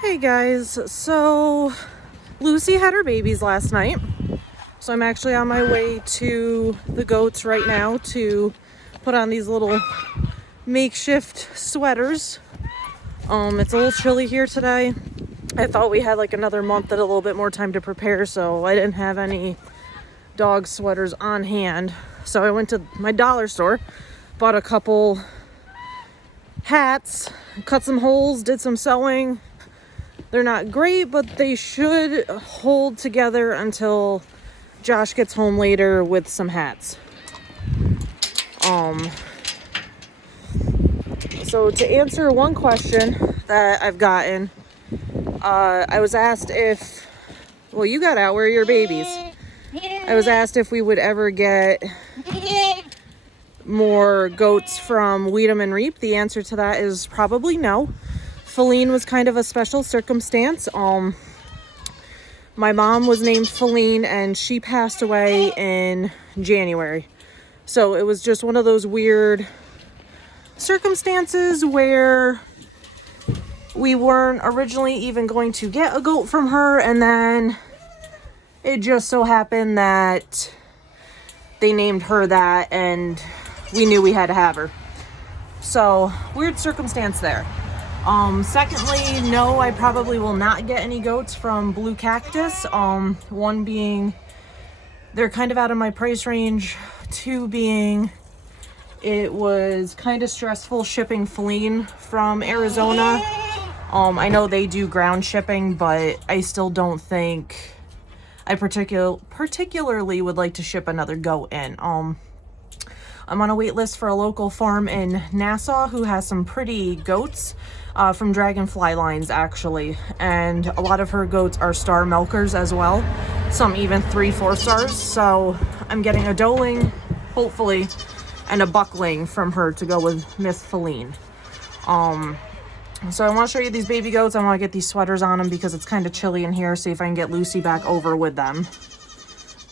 Hey guys, so Lucy had her babies last night, so I'm actually on my way to the goats right now to put on these little makeshift sweaters. It's a little chilly here today. I thought we had like another month and a little bit more time to prepare, so I didn't have any dog sweaters on hand. So I went to my dollar store, bought a couple hats, cut some holes, did some sewing. They're not great, but they should hold together until Josh gets home later with some hats. So to answer one question that I've gotten, I was asked if, well, you got out, where are your babies? I was asked if we would ever get more goats from Weed 'em and Reap. The answer to that is probably no. Feline was kind of a special circumstance. My mom was named Feline and she passed away in January. So it was just one of those weird circumstances where we weren't originally even going to get a goat from her, and then it just so happened that they named her that and we knew we had to have her. So weird circumstance there. Secondly, no, I probably will not get any goats from Blue Cactus. One being, they're kind of out of my price range. Two being, it was kind of stressful shipping Feline from Arizona. I know they do ground shipping, but I still don't think I particularly would like to ship another goat in. I'm on a wait list for a local farm in Nassau who has some pretty goats from Dragonfly Lines, actually. And a lot of her goats are star milkers as well. Some even 3-4 stars. So I'm getting a doeling, hopefully, and a buckling from her to go with Miss Feline. So I want to show you these baby goats. I want to get these sweaters on them because it's kind of chilly in here. See if I can get Lucy back over with them.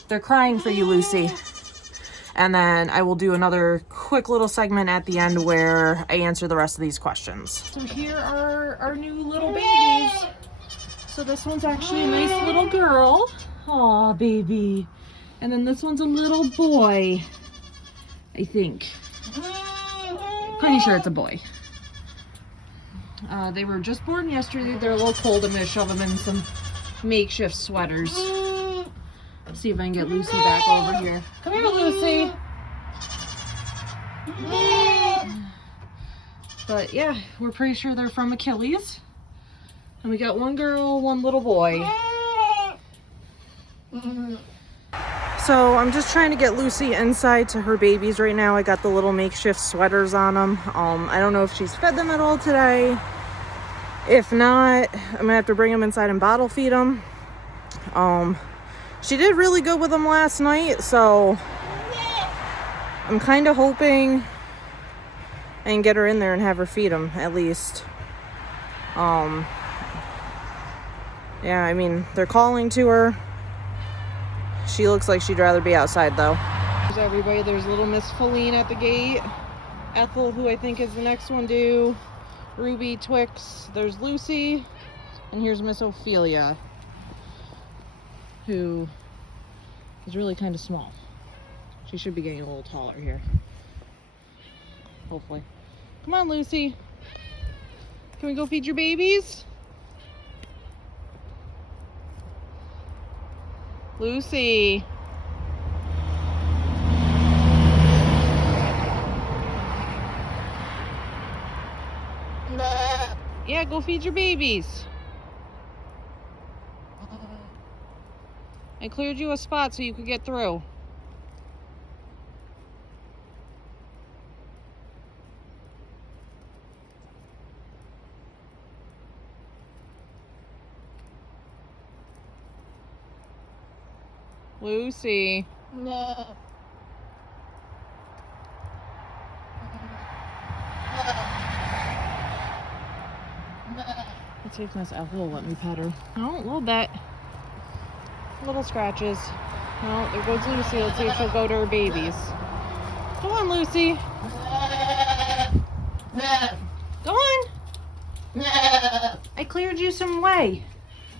They're crying for you, Lucy. And then I will do another quick little segment at the end where I answer the rest of these questions. So here are our new little babies. So this one's actually a nice little girl. Aw, baby. And then this one's a little boy, I think. Pretty sure it's a boy. They were just born yesterday. They're a little cold. I'm going to shove them in some makeshift sweaters. See if I can get Lucy back over here. Come here, Lucy. But yeah, we're pretty sure they're from Achilles. And we got one girl, one little boy. So I'm just trying to get Lucy inside to her babies right now. I got the little makeshift sweaters on them. I don't know if she's fed them at all today. If not, I'm gonna have to bring them inside and bottle feed them. She did really good with them last night, so I'm kind of hoping I can get her in there and have her feed them at least. Yeah, I mean, they're calling to her. She looks like she'd rather be outside though. There's everybody. There's little Miss Feline at the gate. Ethel, who I think is the next one due. Ruby, Twix. There's Lucy. And here's Miss Ophelia, who is really kind of small. She should be getting a little taller here. Hopefully. Come on, Lucy. Can we go feed your babies? Lucy. Yeah, go feed your babies. I cleared you a spot so you could get through. Lucy. No. Let's see if Miss Ethel will let me pet her. Oh, a little bit. Little scratches. Oh, there goes Lucy. Let's see if she'll go to her babies. Come on, Lucy. Go on. I cleared you some way.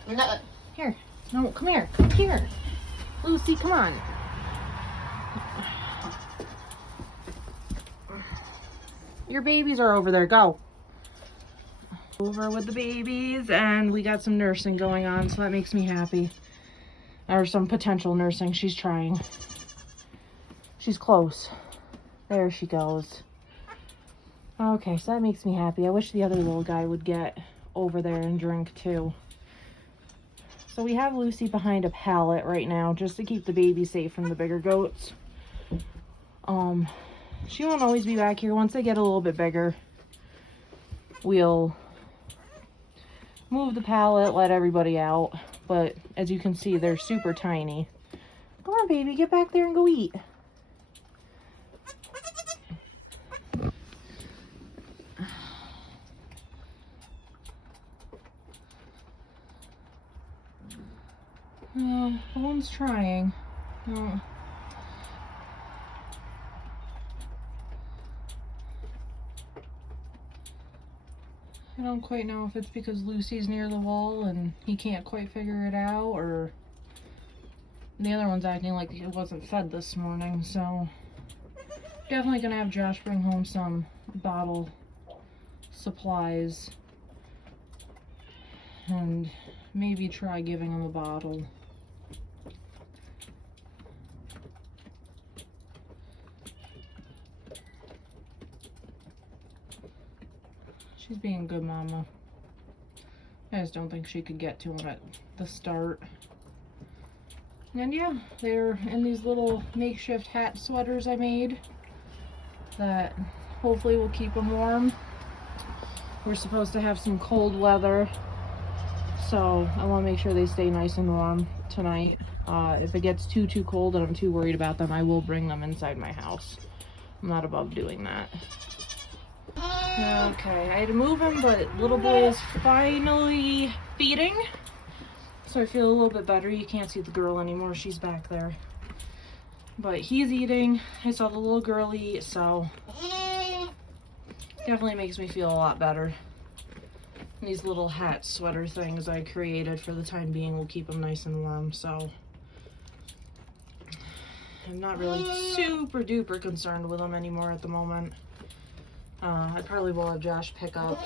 No. Here. No, come here. Come here. Lucy, come on. Your babies are over there. Go. Over with the babies, and we got some nursing going on, so that makes me happy. Or some potential nursing. She's trying. She's close. There she goes. Okay, so that makes me happy. I wish the other little guy would get over there and drink too. So we have Lucy behind a pallet right now just to keep the baby safe from the bigger goats. She won't always be back here. Once they get a little bit bigger, we'll move the pallet, let everybody out. But as you can see, they're super tiny. Come on, baby, get back there and go eat. Oh, the one's trying. Oh. I don't quite know if it's because Lucy's near the wall and he can't quite figure it out, or the other one's acting like it wasn't fed this morning, so definitely gonna have Josh bring home some bottle supplies and maybe try giving him a bottle. She's being a good mama. I just don't think she could get to him at the start. And yeah, they're in these little makeshift hat sweaters I made that hopefully will keep them warm. We're supposed to have some cold weather, so I want to make sure they stay nice and warm tonight. If it gets too cold and I'm too worried about them, I will bring them inside my house. I'm not above doing that. Okay, I had to move him, but little boy is finally feeding, so I feel a little bit better. You can't see the girl anymore, she's back there, but he's eating. I saw the little girl eat, so definitely makes me feel a lot better. And these little hat sweater things I created for the time being will keep them nice and warm, so I'm not really super duper concerned with them anymore at the moment. I probably will have Josh pick up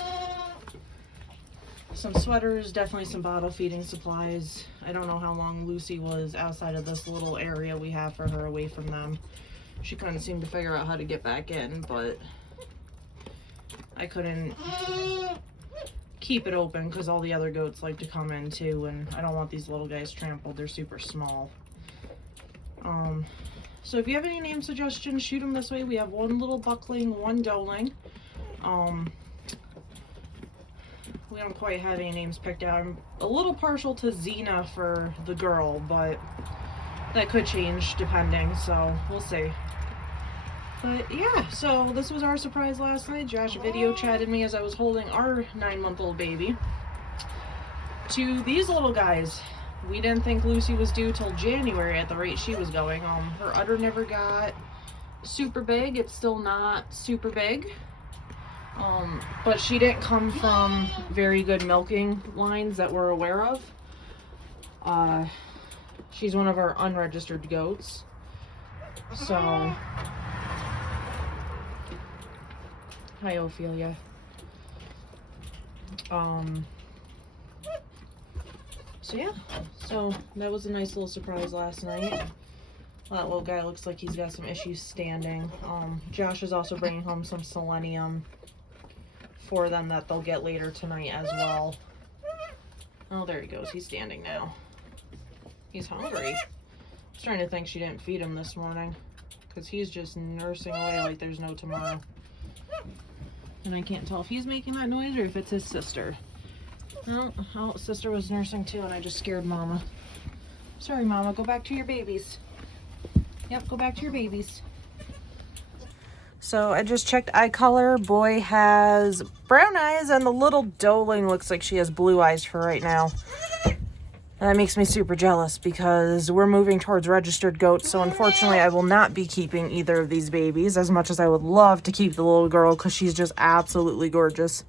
some sweaters, definitely some bottle feeding supplies. I don't know how long Lucy was outside of this little area we have for her away from them. She couldn't seem to figure out how to get back in, but I couldn't keep it open because all the other goats like to come in too, and I don't want these little guys trampled. They're super small. So if you have any name suggestions, shoot them this way. We have one little buckling, one doeling. We don't quite have any names picked out. I'm a little partial to Xena for the girl, but that could change depending, so we'll see. But yeah, so this was our surprise last night. Josh video chatted me as I was holding our 9-month-old baby to these little guys. We didn't think Lucy was due till January at the rate she was going. Her udder never got super big. It's still not super big. But she didn't come from very good milking lines that we're aware of. She's one of our unregistered goats. So, hi Ophelia. So yeah, so that was a nice little surprise last night. That little guy looks like he's got some issues standing. Josh is also bringing home some selenium for them that they'll get later tonight as well. Oh, there he goes. He's standing now. He's hungry. I was trying to think she didn't feed him this morning because he's just nursing away like there's no tomorrow. And I can't tell if he's making that noise or if it's his sister. Oh, sister was nursing too, and I just scared Mama. Sorry, Mama. Go back to your babies. Yep, go back to your babies. So I just checked eye color. Boy has brown eyes, and the little doeling looks like she has blue eyes for right now. And that makes me super jealous because we're moving towards registered goats. So unfortunately, I will not be keeping either of these babies, as much as I would love to keep the little girl because she's just absolutely gorgeous.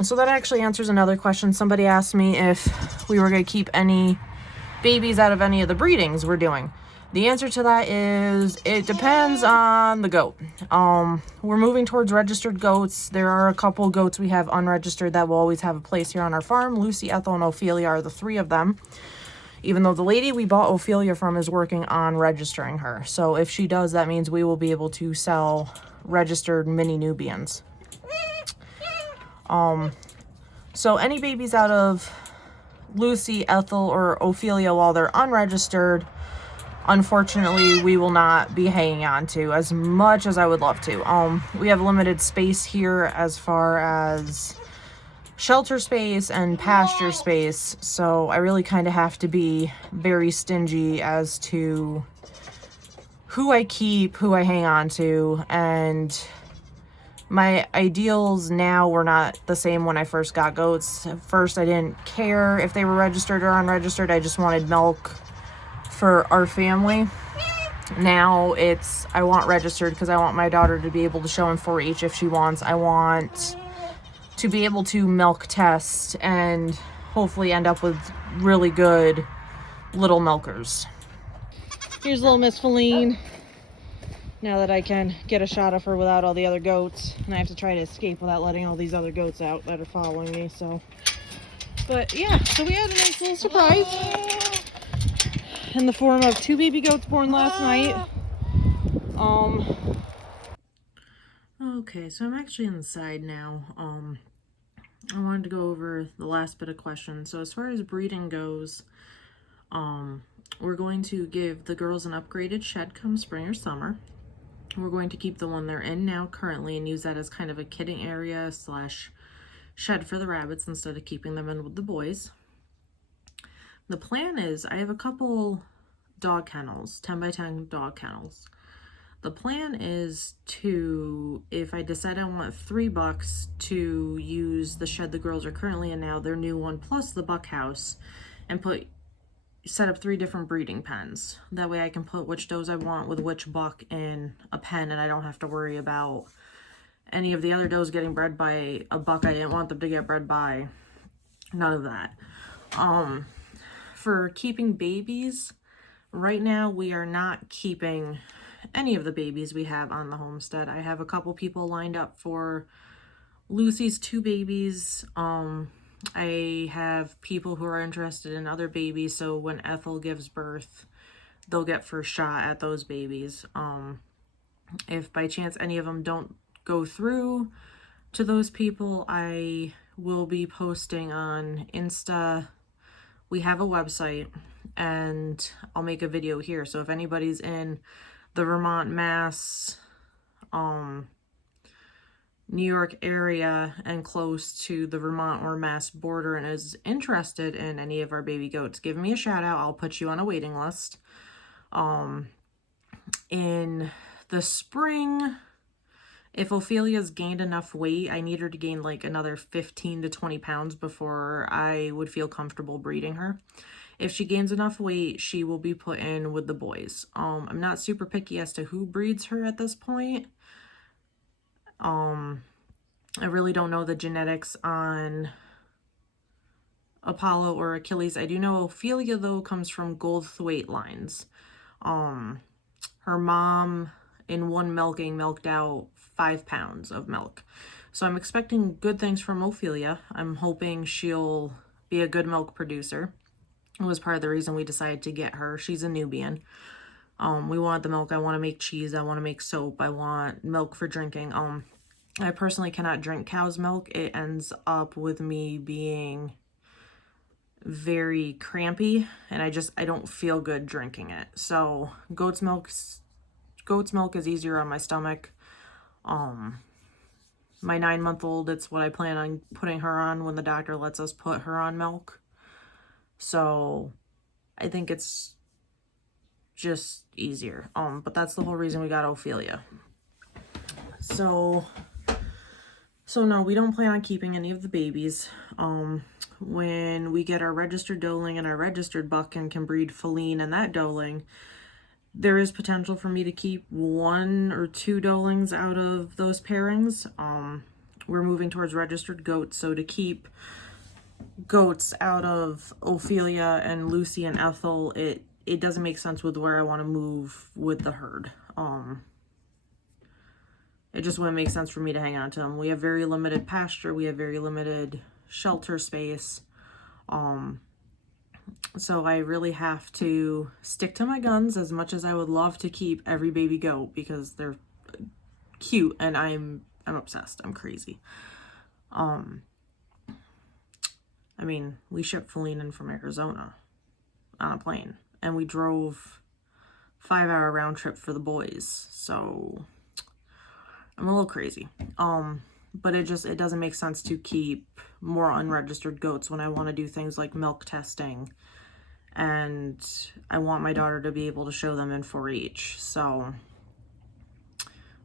So that actually answers another question. Somebody asked me if we were going to keep any babies out of any of the breedings we're doing. The answer to that is it depends on the goat. We're moving towards registered goats. There are a couple goats we have unregistered that will always have a place here on our farm. Lucy, Ethel, and Ophelia are the 3 of them. Even though the lady we bought Ophelia from is working on registering her. So if she does, that means we will be able to sell registered mini Nubians. So any babies out of Lucy, Ethel, or Ophelia while they're unregistered, unfortunately, we will not be hanging on to as much as I would love to. We have limited space here as far as shelter space and pasture space, so I really kind of have to be very stingy as to who I keep, who I hang on to, and my ideals now were not the same when I first got goats. At first, I didn't care if they were registered or unregistered. I just wanted milk for our family. Now it's, I want registered because I want my daughter to be able to show in 4-H if she wants. I want to be able to milk test and hopefully end up with really good little milkers. Here's little Miss Feline. Now that I can get a shot of her without all the other goats, and I have to try to escape without letting all these other goats out that are following me. So, but yeah, so we had a nice little surprise in the form of 2 baby goats born last night. Okay, so I'm actually inside now. I wanted to go over the last bit of questions. So as far as breeding goes, we're going to give the girls an upgraded shed come spring or summer. We're going to keep the one they're in now currently and use that as kind of a kidding area / shed for the rabbits instead of keeping them in with the boys. The plan is I have a couple dog kennels, 10 by 10 dog kennels. The plan is to, if I decide I want $3, to use the shed the girls are currently in now, their new one, plus the buck house, and set up 3 different breeding pens. That way I can put which does I want with which buck in a pen, and I don't have to worry about any of the other does getting bred by a buck I didn't want them to get bred by. None of that. For keeping babies, right now we are not keeping any of the babies we have on the homestead. I have a couple people lined up for Lucy's 2 babies. I have people who are interested in other babies, so when Ethel gives birth, they'll get first shot at those babies. If by chance any of them don't go through to those people, I will be posting on Insta. We have a website, and I'll make a video here. So if anybody's in the Vermont, Mass, New York area and close to the Vermont or Mass border and is interested in any of our baby goats, give me a shout out. I'll put you on a waiting list. In the spring, if Ophelia's gained enough weight, I need her to gain like another 15 to 20 pounds before I would feel comfortable breeding her. If she gains enough weight, she will be put in with the boys. I'm not super picky as to who breeds her at this point. I really don't know the genetics on Apollo or Achilles. I do know Ophelia, though, comes from Goldthwaite lines. Her mom, in one milking, milked out 5 pounds of milk. So I'm expecting good things from Ophelia. I'm hoping she'll be a good milk producer. It was part of the reason we decided to get her. She's a Nubian. We want the milk. I want to make cheese. I want to make soap. I want milk for drinking. I personally cannot drink cow's milk. It ends up with me being very crampy, and I don't feel good drinking it. So goat's milk is easier on my stomach. My 9-month-old, it's what I plan on putting her on when the doctor lets us put her on milk. So I think it's just easier. But that's the whole reason we got Ophelia. So no, we don't plan on keeping any of the babies. When we get our registered doeling and our registered buck and can breed Feline and that doeling, there is potential for me to keep 1 or 2 doelings out of those pairings. we're moving towards registered goats, so to keep goats out of Ophelia and Lucy and Ethel, it doesn't make sense with where I want to move with the herd. It just wouldn't make sense for me to hang on to them. We have very limited pasture. We have very limited shelter space. So I really have to stick to my guns, as much as I would love to keep every baby goat because they're cute and I'm obsessed. I'm crazy. I mean, we shipped Feline in from Arizona on a plane, and we drove 5-hour round trip for the boys. So I'm a little crazy. But it doesn't make sense to keep more unregistered goats when I want to do things like milk testing, and I want my daughter to be able to show them in 4-H. So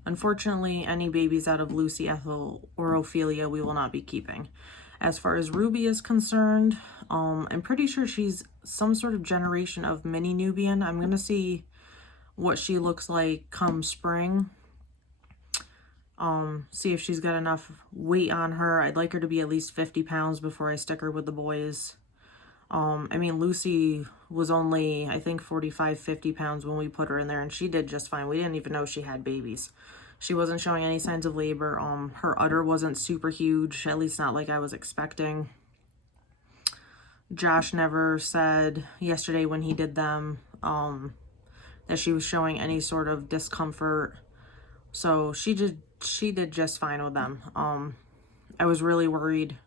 unfortunately, any babies out of Lucy, Ethel, or Ophelia we will not be keeping. As far as Ruby is concerned, I'm pretty sure she's some sort of generation of mini Nubian. I'm going to see what she looks like come spring. See if she's got enough weight on her. I'd like her to be at least 50 pounds before I stick her with the boys. I mean, Lucy was only, I think, 45, 50 pounds when we put her in there, and she did just fine. We didn't even know she had babies. She wasn't showing any signs of labor. Her udder wasn't super huge, at least not like I was expecting. Josh never said yesterday when he did them that she was showing any sort of discomfort. So she did just fine with them. I was really worried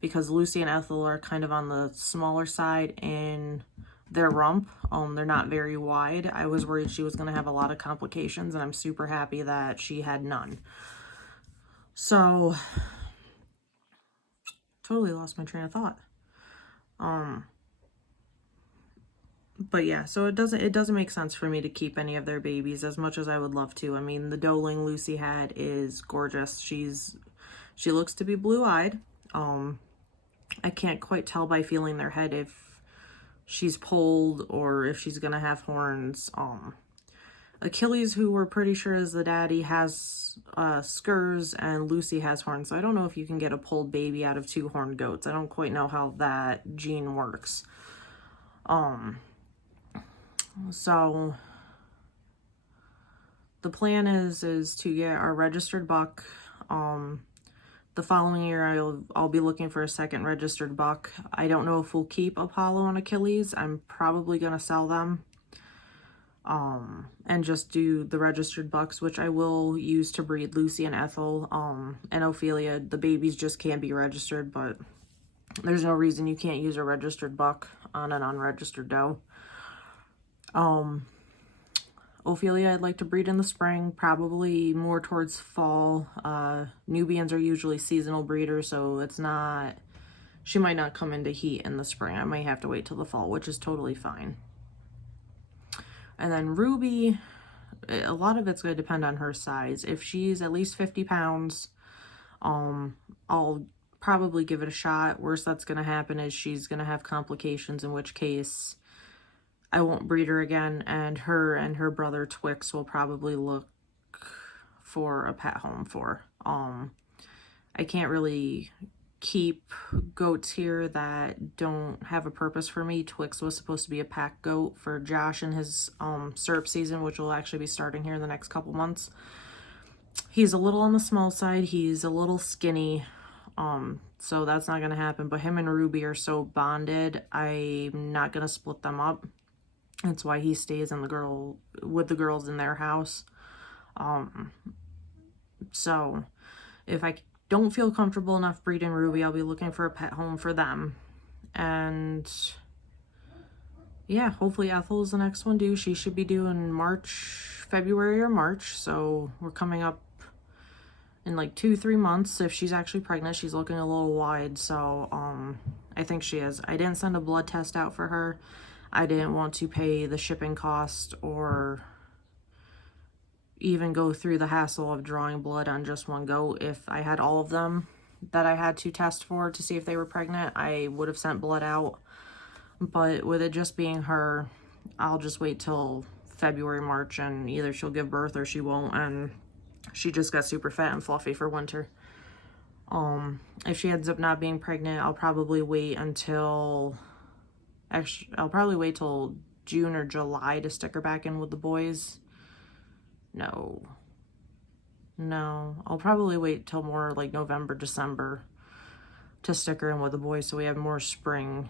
because Lucy and Ethel are kind of on the smaller side in their rump. They're not very wide. I was worried she was going to have a lot of complications, and I'm super happy that she had none. So, totally lost my train of thought. But yeah, so it doesn't make sense for me to keep any of their babies, as much as I would love to. I mean, the doeling Lucy had is gorgeous. She looks to be blue-eyed. I can't quite tell by feeling their head if she's polled or if she's gonna have horns. Achilles, who we're pretty sure is the daddy, has skers, and Lucy has horns. So I don't know if you can get a polled baby out of 2 horned goats. I don't quite know how that gene works. So the plan is to get our registered buck. The following year, I'll be looking for a second registered buck. I don't know if we'll keep Apollo and Achilles. I'm probably going to sell them. And just do the registered bucks, which I will use to breed Lucy and Ethel, and Ophelia. The babies just can't be registered, but there's no reason you can't use a registered buck on an unregistered doe. Ophelia, I'd like to breed in the spring, probably more towards fall. Nubians are usually seasonal breeders, so she might not come into heat in the spring. I might have to wait till the fall, which is totally fine. And then Ruby, a lot of it's going to depend on her size. If she's at least 50 pounds, I'll probably give it a shot. Worst that's going to happen is she's going to have complications, in which case I won't breed her again, and her brother Twix will probably look for a pet home for. I can't really keep goats here that don't have a purpose for me. Twix was supposed to be a pack goat for Josh in his syrup season, which will actually be starting here in the next couple months. He's a little on the small side. He's a little skinny. So that's not going to happen. But him and Ruby are so bonded, I'm not going to split them up. That's why he stays with the girls in their house. So if I don't feel comfortable enough breeding Ruby, I'll be looking for a pet home for them. And yeah, hopefully Ethel is the next one due. She should be due in February or March. So we're coming up in like 2-3 months. If she's actually pregnant, she's looking a little wide. So I think she is. I didn't send a blood test out for her. I didn't want to pay the shipping cost or even go through the hassle of drawing blood on just one goat. If I had all of them that I had to test for to see if they were pregnant, I would have sent blood out. But with it just being her, I'll just wait till February, March, and either she'll give birth or she won't. And she just got super fat and fluffy for winter. If she ends up not being pregnant, I'll probably wait until, actually, I'll probably wait till June or July to stick her back in with the boys. No, I'll probably wait till more like November, December to stick her in with the boys, so we have more spring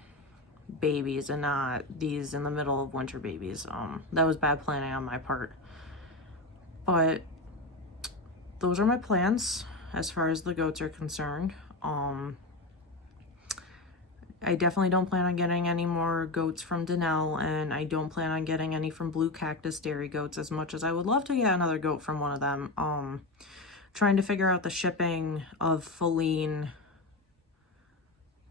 babies and not these in the middle of winter babies. That was bad planning on my part, but those are my plans as far as the goats are concerned. I definitely don't plan on getting any more goats from Danelle, and I don't plan on getting any from Blue Cactus Dairy Goats, as much as I would love to get another goat from one of them. Trying to figure out the shipping of Feline,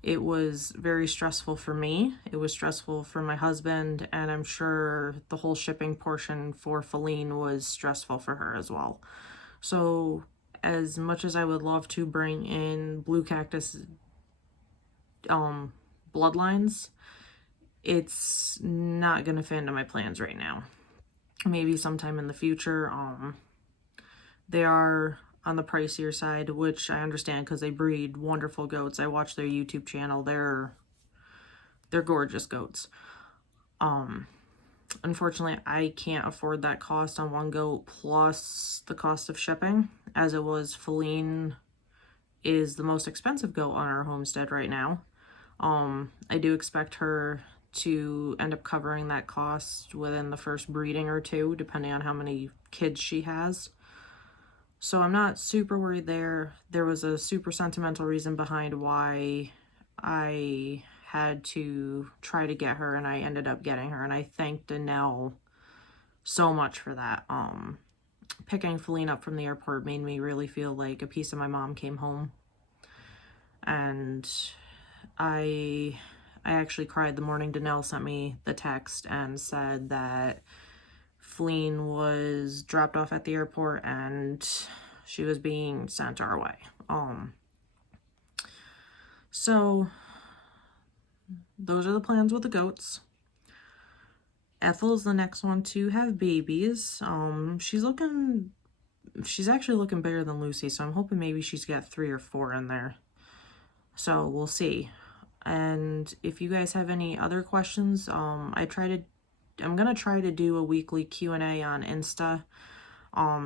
it was very stressful for me. It was stressful for my husband, and I'm sure the whole shipping portion for Feline was stressful for her as well. So as much as I would love to bring in Blue Cactus bloodlines, it's not gonna fit into my plans right now. Maybe sometime in the future. They are on the pricier side, which I understand because they breed wonderful goats. I watch their YouTube channel. They're gorgeous goats. Unfortunately, I can't afford that cost on one goat plus the cost of shipping, as it was. Feline is the most expensive goat on our homestead right now. I do expect her to end up covering that cost within the first breeding or two, depending on how many kids she has. So I'm not super worried there. There was a super sentimental reason behind why I had to try to get her, and I ended up getting her, and I thank Danelle so much for that. Picking Feline up from the airport made me really feel like a piece of my mom came home. And I actually cried the morning Danelle sent me the text and said that Feline was dropped off at the airport and she was being sent our way. So those are the plans with the goats. Ethel's the next one to have babies. She's actually looking bigger than Lucy, so I'm hoping maybe she's got 3 or 4 in there. So we'll see. And if you guys have any other questions, I'm gonna try to do a weekly Q&A on Insta.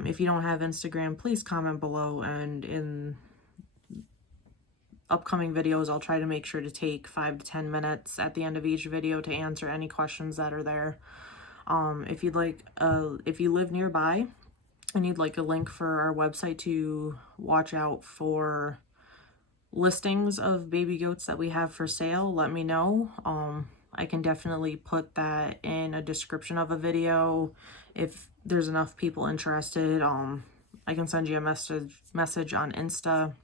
If you don't have Instagram, please comment below, and in upcoming videos I'll try to make sure to take 5 to 10 minutes at the end of each video to answer any questions that are there. If you live nearby and you'd like a link for our website to watch out for listings of baby goats that we have for sale, let me know. I can definitely put that in a description of a video if there's enough people interested. I can send you a message on Insta.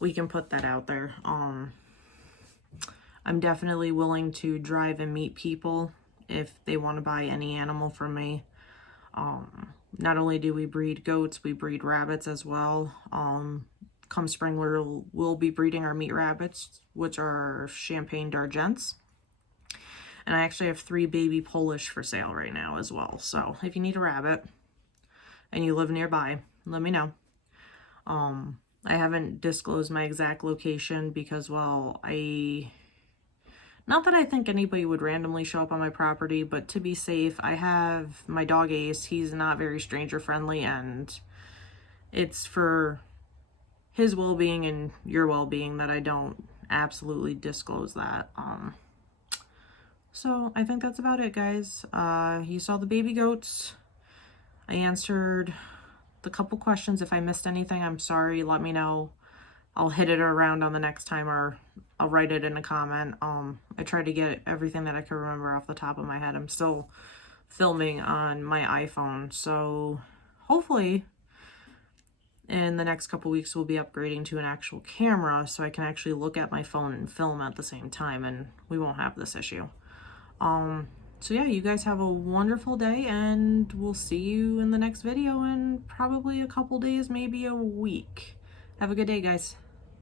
We can put that out there. I'm definitely willing to drive and meet people if they want to buy any animal from me. Not only do we breed goats, we breed rabbits as well. Come spring, we'll be breeding our meat rabbits, which are Champagne d'Argents. And I actually have 3 baby Polish for sale right now as well. So if you need a rabbit and you live nearby, let me know. I haven't disclosed my exact location because, well, not that I think anybody would randomly show up on my property, but to be safe, I have my dog Ace. He's not very stranger friendly, and it's for his well-being and your well-being that I don't absolutely disclose that. So I think that's about it, guys. You saw the baby goats. I answered the couple questions. If I missed anything, I'm sorry. Let me know. I'll hit it around on the next time, or I'll write it in a comment. I tried to get everything that I could remember off the top of my head. I'm still filming on my iPhone, so hopefully in the next couple weeks we'll be upgrading to an actual camera so I can actually look at my phone and film at the same time, and we won't have this issue. So yeah, you guys have a wonderful day, and we'll see you in the next video in probably a couple days, maybe a week. Have a good day, guys.